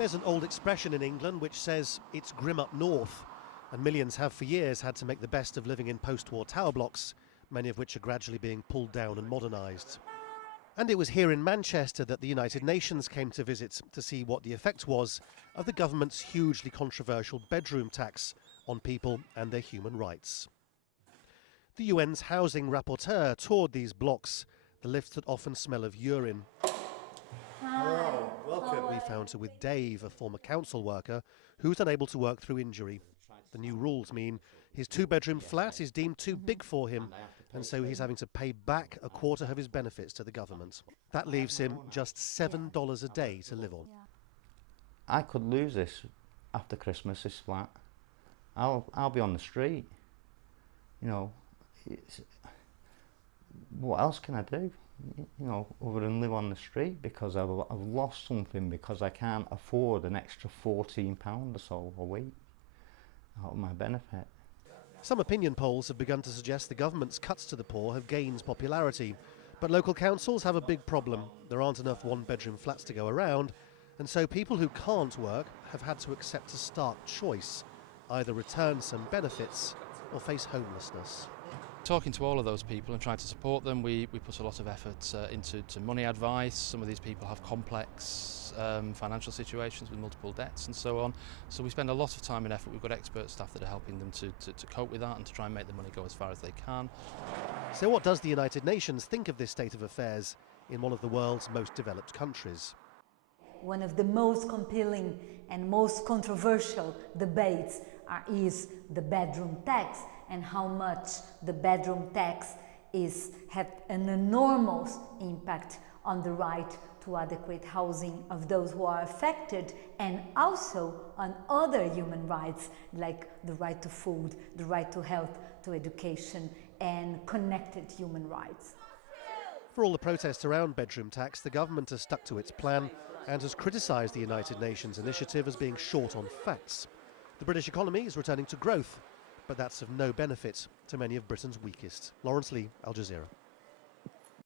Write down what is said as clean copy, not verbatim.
There's an old expression in England which says it's grim up north, and millions have for years had to make the best of living in post-war tower blocks, many of which are gradually being pulled down and modernised. And it was here in Manchester that the United Nations came to visit to see what the effect was of the government's hugely controversial bedroom tax on people and their human rights. The UN's housing rapporteur toured these blocks, the lifts that often smell of urine. Hello, welcome. We found her with Dave, a former council worker who's unable to work through injury. The new rules mean his two-bedroom flat is deemed too big for him, and so he's having to pay back a quarter of his benefits to the government. That leaves him just $7 a day to live on. I could lose this after Christmas, this flat. I'll be on the street. You know, what else can I do? You know, other than live on the street, because I've lost something, because I can't afford an extra £14 or so a week out of my benefit. Some opinion polls have begun to suggest the government's cuts to the poor have gained popularity, but local councils have a big problem. There aren't enough one-bedroom flats to go around, and so people who can't work have had to accept a stark choice: either return some benefits or face homelessness. Talking to all of those people and trying to support them, we put a lot of effort into money advice. Some of these people have complex financial situations with multiple debts and so on. So we spend a lot of time and effort. We've got expert staff that are helping them to cope with that and to try and make the money go as far as they can. So what does the United Nations think of this state of affairs in one of the world's most developed countries? One of the most compelling and most controversial debates is the bedroom tax, and how much the bedroom tax had an enormous impact on the right to adequate housing of those who are affected, and also on other human rights like the right to food, the right to health, to education, and connected human rights. For all the protests around bedroom tax, the government has stuck to its plan and has criticised the United Nations initiative as being short on facts. The British economy is returning to growth, but that's of no benefit to many of Britain's weakest. Lawrence Lee, Al Jazeera.